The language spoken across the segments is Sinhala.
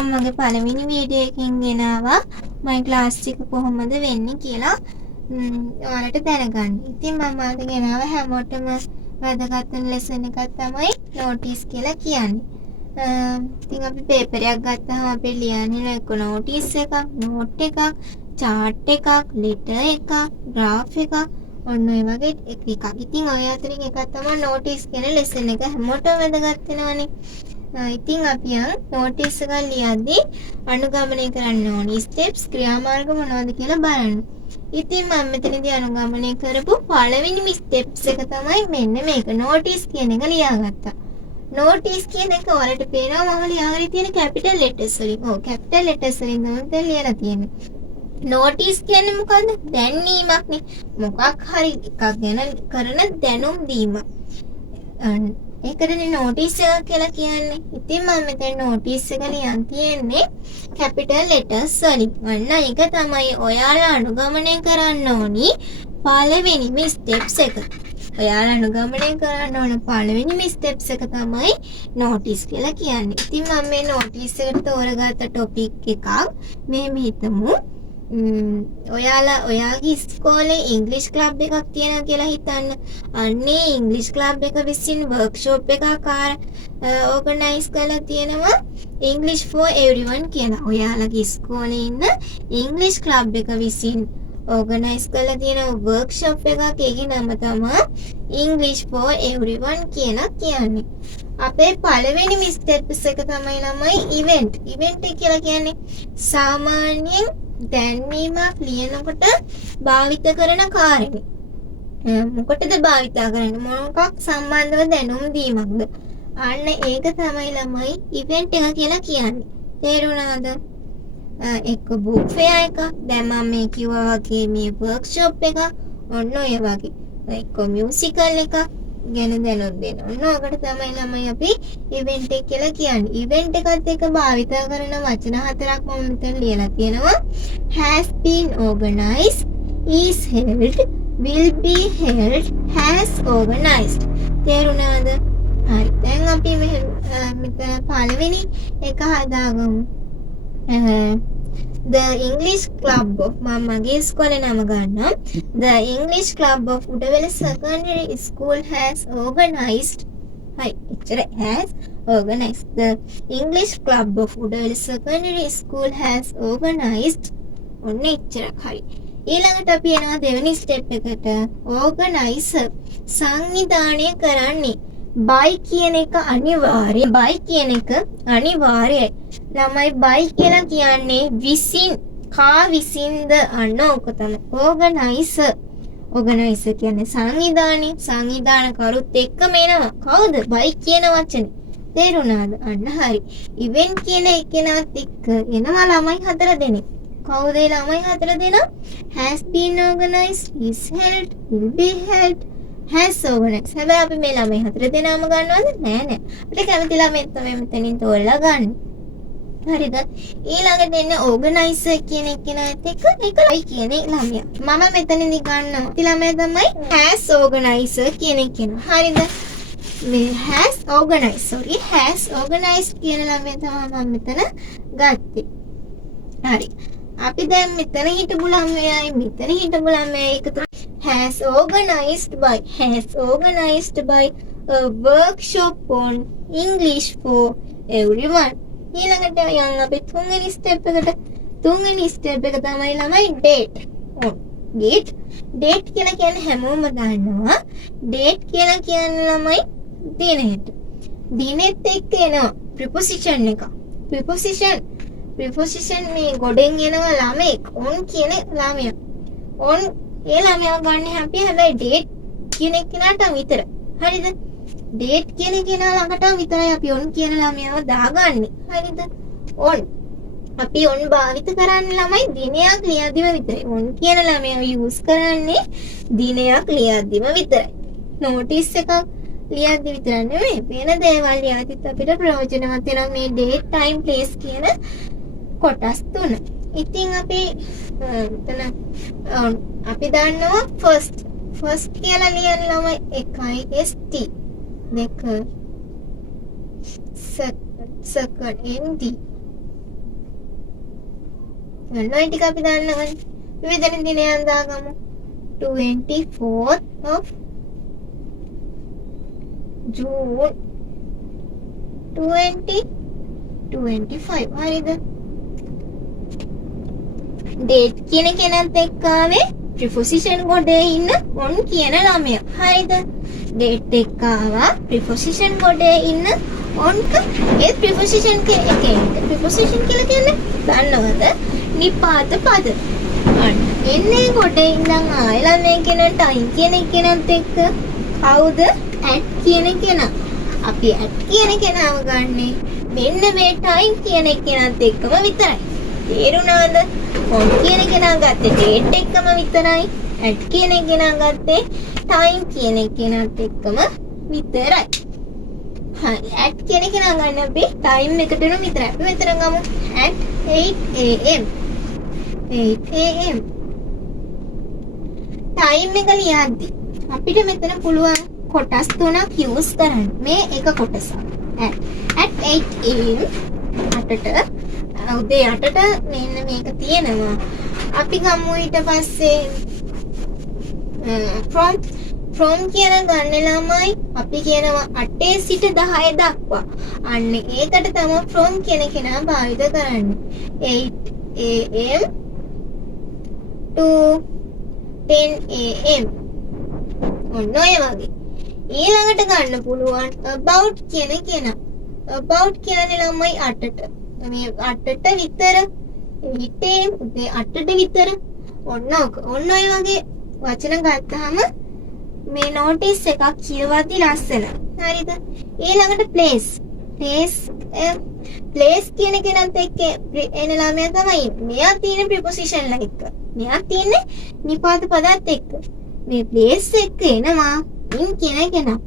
මම මගේ පළවෙනි වීඩියෝ එකකින් ගෙනාවා මම ක්ලාස් එක කොහොමද වෙන්නේ කියලා ඔයාලට දැනගන්න. ඉතින් මම අද ගෙනාව හැමෝටම වැදගත් වෙන ලෙසන් එකක් තමයි නෝටිස් කියලා කියන්නේ. ඉතින් අපි පේපර් එකක් ගත්තාම අපි ලියන්නේ එක නෝටිස් එකක්, නෝට් එකක්, chart එකක්, letter එකක්, graph එකක් ඔන්න ඔය වගේ එකක්. ඉතින් ඔය අතරින් එකක් තමයි නෝටිස් කියන ලෙසන් එක. හැමෝටම වැදගත් වෙනවනේ. ඉතින් අපි නෝටිස් එක ලියද්දී අනුගමනය කරන්න ඕනි ස්ටෙප්ස් ක්‍රියාමාර්ග මොනවද කියලා බලන්න. ඉතින් මම මෙතනදී අනුගමනය කරපු පළවෙනිම ස්ටෙප්ස් එක තමයි මෙන්න මේක. නෝටිස් කියන එක ලියාගත්තා. නෝටිස් කියන එක ඔයාලට පේනවා මම ලියාගෙන තියෙන කැපිටල් ලෙටර්ස් වලින්. ඔව් කැපිටල් ලෙටර්ස් වලින් තමයි දැන් ලියලා තියෙන්නේ. නෝටිස් කියන්නේ මොකද්ද? දැන්වීමක්නේ. මොකක් හරි එකක් ගැන කරන දැනුම් දීමක්. ඒකටනේ නෝටිස් එක කියලා කියන්නේ. ඉතින් මම මෙතන නෝටිස් එක ලියන් තියෙන්නේ කැපිටල් ලෙටර්ස් වලින්. අන්න ඒක තමයි ඔයාලා අනුගමනය කරන්න ඕනි පළවෙනිම ස්ටෙප්ස් එක. ඔයාලා අනුගමනය කරන්න ඕන පළවෙනිම ස්ටෙප්ස් එක තමයි නෝටිස් කියලා කියන්නේ. ඉතින් මම මේ නෝටිස් එකට තෝරගත්ත ටොපික් එකක් මෙහෙම හිතමු. ඔයාගේ ඉස්කෝලේ ඉංග්‍රීසි ක්ලබ් එකක් තියෙනවා කියලා හිතන්න. අන්නේ ඉංග්‍රීසි ක්ලබ් එක විසින් වර්ක්ෂොප් එකක් ඕගනයිස් කරලා තියෙනවා English for everyone කියලා. ඔයාලගේ ඉස්කෝලේ ඉන්න ඉංග්‍රීසි ක්ලබ් එක විසින් ඕගනයිස් කරලා තියෙන වර්ක්ෂොප් එකක්. ඒකේ නම තමයි English for everyone කියලා කියන්නේ. අපේ පළවෙනිම ස්ටෙප්ස් එක තමයි ඉවෙන්ට්. ඉවෙන්ට් කියලා කියන්නේ සාමාන්‍යයෙන් දැන්වීමක් ලියනකොට භාවිත කරන කාරණේ. මොකටද භාවිත කරන්නේ? මොකක් සම්බන්ධව දැනුම් දීමක්ද? අන්න ඒක තමයි ළමයි ඉවෙන්ට් එක කියලා කියන්නේ. තේරුණාද? එක්ක බුක් ෆෙයා එකක්. දැන් මම මේ කිව්වා වගේ මේ වර්ක්ෂොප් එක ඔන්න ඔය වගේ. එක්ක මියුසිකල් එකක් ගැන දැනුම් දෙන. ඔන්න ඔකට තමයි ළමයි අපි ඉවෙන්ට් එක කියලා කියන්නේ. ඉවෙන්ට් එකත් එක්ක භාවිත කරන වචන හතරක් මම මෙතන ලියලා තියෙනවා. has been organized, is held, will be held, has organized. තේරුණාද? හරි. දැන් අපි මෙතන පළවෙනි එක හදාගමු. The English Club of මගේ ඉස්කෝලේ නම ගන්නවා. The English Club of උඩවැල Secondary School has organized. Hi, has organized. The English Club of උඩවැල Secondary School has organized. ඔන්න එච්චරක් හරි. ඊළඟට අපි යනවා දෙවෙනි ස්ටෙප් එකට. Organizer සංවිධානය කරන්නේ. by කියන එක අනිවාර්යයි. by කියන එක අනිවාර්යයි. ළමයි by කියලා කියන්නේ විසින් කා විසින්ද අන්න ඕක තමයි. organizer කියන්නේ සංවිධානය. සංවිධානකරුත් එක්කම එනවා. කවුද? by කියන වචනේ. තේරුණාද? අන්න හරි. event කියන එකනත් එක්ක එනවා ළමයි 4 දෙනෙක්. කවුද ළමයි 4 දෙනා? has been organized, is held, will be held, has organized. හැබැයි අපි මේ ළමයි 4 දෙනාම ගන්නවද? නෑ. අපිට කැමති ළමයි තමයි මෙතනින් තෝරලා ගන්න. හරිද? ඊළඟට එන්නේ organizer කියන එකනත් එක්ක ඒකයි කියන්නේ ළමයා. මම මෙතනින්දි ගන්නවා. ඉතින් ළමයා තමයි has organizer කියන එකන. හරිද? මේ has organized කියන ළමයා තමයි මම මෙතන ගත්තේ. හරි. අපි දැන් මෙතන හිටපු ළමයායි මෙතන හිටපු ළමයායි එකතු has organized by a workshop on English for everyone. ඊළඟට යන්න අපි තුන්වෙනි ස්ටෙප් එකට. තුන්වෙනි ස්ටෙප් එක තමයි ළමයි date. date කියලා කියන්නේ හැමෝම දන්නවා. date කියලා කියන්නේ ළමයි දිනයට. දිනෙත් එක්ක එනවා preposition එක. preposition මේ ගොඩෙන් එනවා ළමෙක්. on කියන ළමයා. on ඒ ළමයා ගන්න හැබැයි date කියන කෙනාට විතර. හරිද? date කියන කෙනා ළඟට විතරයි අපි on කියන ළමයාව දාගන්නේ. හරිද? on අපි on භාවිත කරන්නේ ළමයි දිනයක් ලියද්දිම විතරයි. on කියන ළමයාව use කරන්නේ දිනයක් ලියද්දිම විතරයි. notice එකක් ලියද්දි විතර නෙමෙයි. වෙන දේවල් ලියද්දිත් අපිට ප්‍රයෝජනවත් වෙනවා මේ date time place කියන කොටස් තුන. ඉතින් අපි මෙතන අපි දන්නවා first කියලා ලියන ළමයි එකයි st දෙක second nd ඔන්න ඔය ටික අපි දන්නවනේ. විවිධ දිනයන් දාගමු. 24th of June 2025. හරිද? date කියන කෙනත් එක්ක ආවේ preposition ගොඩේ ඉන්න on කියන ළමයා. හරිද? date එක්ක ආවා preposition ගොඩේ ඉන්න on ඒ preposition එකේ preposition කියලා කියන්නේ දන්නවද? නිපාත පද. අන්න එන්නේ ගොඩේ ඉඳන් ආයලා මේ කියන time කියන කෙනත් එක්ක කවුද? at කියන කෙනා. අපි at කියන කෙනාව ගන්නෙ මෙන්න මේ time කියන කෙනත් එක්කම විතරයි. තේරුණාද? on කියන කෙනා ගත්තේ date එක්කම විතරයි. at කියන කෙනා ගත්තේ time කියන කෙනත් එක්කම විතරයි. හරි at කියන කෙනා ගන්න අපි time එකටම විතරයි. අපි මෙතන ගමු at 8 am. 8 am. time එක ලියද්දි අපිට මෙතන පුළුවන් කොටස් තුනක් use කරන්න. මේ එක කොටසක්. at 8 am අටට උදේ 8ට මෙන්න මේක තියෙනවා. අපි ගමු ඊට පස්සේ from කියන ගන්න ළමයි අපි කියනවා 8 සිට 10 දක්වා. අන්න ඒකට තමයි from කියන කෙනා භාවිත කරන්නේ. 8 am to 10 am. ඔන්න ඔය වගේ. ඊළඟට ගන්න පුළුවන් about කියන කෙනා. about කියන්නේ ළමයි 8ට. මේ 8ට විතර 8 උදේ 8ට විතර ඔන්න ඔය වගේ වචන ගත්තාම මේ notice එකක් කියවද්දි ලස්සන. හරිද? ඊළඟට place කියන කෙනත් එක්ක එන ළමයා තමයි. මෙයා තියෙන preposition එක. මෙයා තියෙන්නේ නිපාත පදත් එක්ක. මේ place එක එනවා in කියන කෙනා.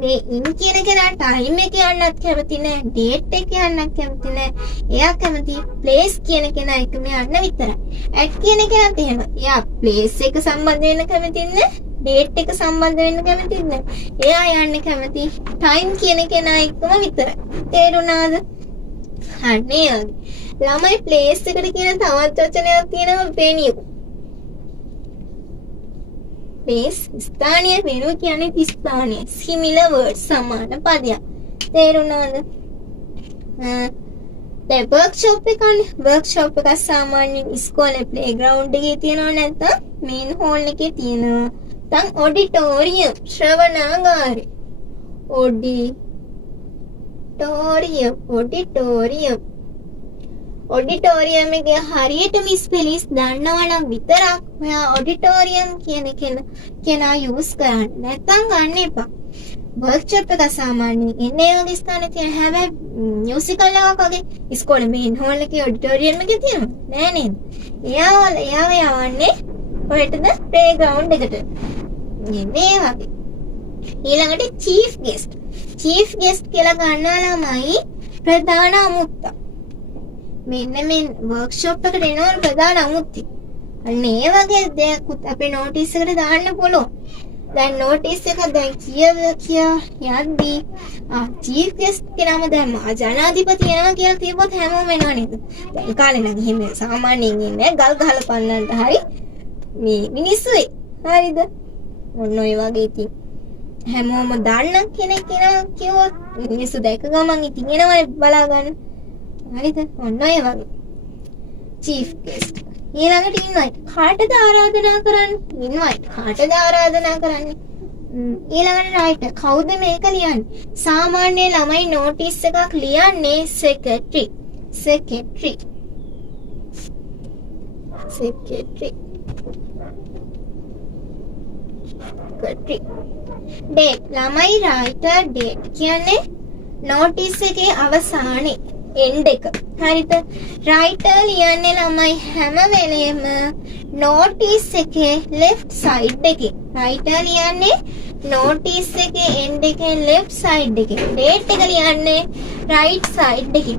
මේ in කියන කෙනා time එක යන්නත් කැමති නෑ, date එක යන්නත් කැමති නෑ. එයා කැමති place කියන කෙනා එක මේ යන්න විතරයි. at කියන කෙනාත් එහෙම. එයා place එක සම්බන්ධ වෙන්න කැමති නෑ, date එක සම්බන්ධ වෙන්න කැමති නෑ. එයා යන්න කැමති time කියන කෙනා එක්කම විතරයි. තේරුණාද? අනේ ළමයි place එකට කියන තවත් වචනයක් තියෙනවා venue. place ස්ථානීය venue කියන්නේ ස්ථානීය similar words සමාන පදයක්. තේරුණාද? දැන් workshop එක සාමාන්‍යයෙන් ඉස්කෝලේ playground එකේ තියෙනව නැත්නම් main hall එකේ තියෙනවා. දැන් auditorium ශ්‍රවණාගාරය. auditorium එකේ හරියටම ස්පෙලිස් දන්නවනම් විතරක් ඔයා auditorium කියන කෙනා use කරන්න. නැත්නම් ගන්න එපා. workshop එක සාමාන්‍යයෙන් එන්නේ වගේ ස්ථාන තියෙන හැබැයි musical එකක් වගේ ඉස්කෝලේ main hall එකේ auditorium එකේ තියෙනවා. නෑ නේද? එයාව යවන්නේ කොහෙටද? playground එකට. මේ වගේ. ඊළඟට chief guest කියලා ගන්නවා ළමයි ප්‍රධාන අමුත්තා. මෙන්න මේ workshop එකට එනවා ප්‍රධාන අමුත්ති. අන්න ඒ වගේ දෙයක් අපේ notice එකට දාන්න පුළුවන්. දැන් notice එක දැන් කිය යද්දී chief guest කෙනාම දැන් ජනාධිපති එනවා කියලා තියපොත් හැමෝම එනවා නේද? දැන් කාලේ නම් එහෙම සාමාන්‍යයෙන් ඉන්නේ ගල් ගහලා පන්නන්නට හරි මේ මිනිස්සුයි. හරිද? ඔන්න ඔය වගේ ඉතින් හැමෝම දන්න කෙනෙක් කෙනා කිව්වොත් මිනිස්සු දැක ගමන් ඉතින් එනවනේ බලා ගන්න. හරිද? ඔන්න ඔය වගේ. chief guest. ඊළඟට invite. කාටද ආරාධනා කරන්නේ? invite. කාටද ආරාධනා කරන්නේ? ඊළඟට writer. කවුද මේක ලියන්නේ? සාමාන්‍ය ළමයි notice එකක් ලියන්නේ secretary. date. ළමයි writer date කියන්නේ notice එකේ අවසානයේ end එක. හරිද? writer ලියන්නේ ළමයි හැම වෙලේම notice එකේ left side එකේ. writer ලියන්නේ notice එකේ end එකේ left side එකේ. date එක ලියන්නේ right side එකේ.